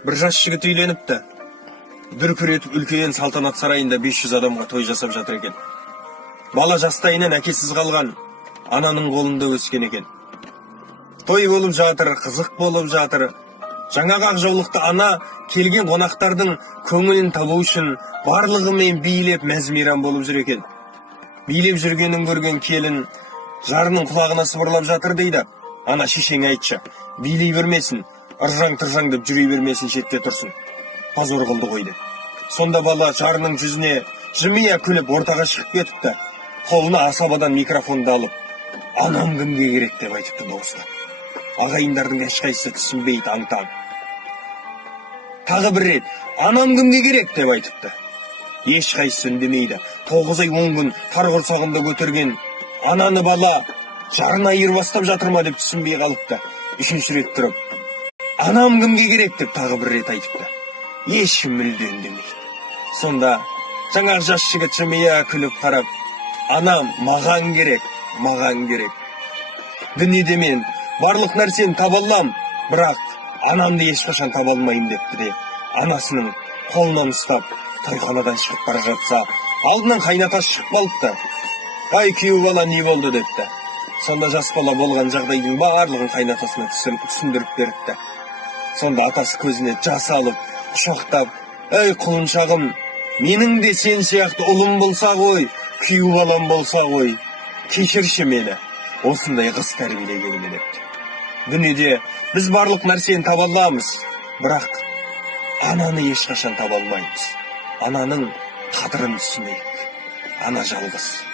Bir жас жігіт үйленіпті. Дүркіретіп үлкен салтанат сарайында 500 адамға той жасап жатыр екен. Бала жастайынан әкесіз қалған, ананың қолында өскен екен. Той болып жатыр, қызық болып жатыр. Жаңағы ақжаулықты ана келген қонақтардың көңілін табу үшін барлығымен билеп мәз-мейрам болып жүр екен. Билеп жүргенін көрген келін жарының құлағына сыбырлап жатыр дейді. Ана, шешең айтшы, билей бермесін, ыржаң-тұржаң деп жүре бермесін, шетте тұрсын. Позор қылды ғой деп. Сонда бала жарының жүзіне жымия күліп ортаға шығып кетіпті. Қолына асабадан микрофонды алып, анам кімге керек деп айтыпты дауыстап. Ағайындардың ешқайсысы түсінбейді аң-таң. Тағы бір рет, анам кімге керек деп айтыпты. Ешқайсысы үндемейді. 9 ай 10 күн тар құрсағында көтерген ананы бала жарына айырбастап жатыр ма деп түсінбей қалыпты. 3-ші рет тұрып, анам кімге керек деп тағы бір рет айтыпты. Ешкім мүлде үндемейді. Сонда жаңағы жас жігіт жымия күліп қарап, анам маған керек, маған керек. Дүниеде мен барлық нәрсені таба алам, бірақ анамды ешқашан таба алмаймын депті де, анасының қолынан ұстап тойханадан шығып бара жатса, алдынан қайнатасы шығып қалыпты. Ай, күйеу бала не болды депті. Сонда жас бала болған жағдайдың барлығын қайнатасына түсіндіріп беріпті. Сонда атасы көзіне жас алып, құшақтап, ей құлыншағым, менің де сен сияқты ұлым болса ғой, күйеу балам болса ғой, кешірші мені, осындай қыз тәрбиелегеніме депті. Дүниеде біз барлық нәрсені таба аламыз, бірақ ананы ешқашан таба алмаймыз. Ананың қадірін түсінейік. Ана жалғыз.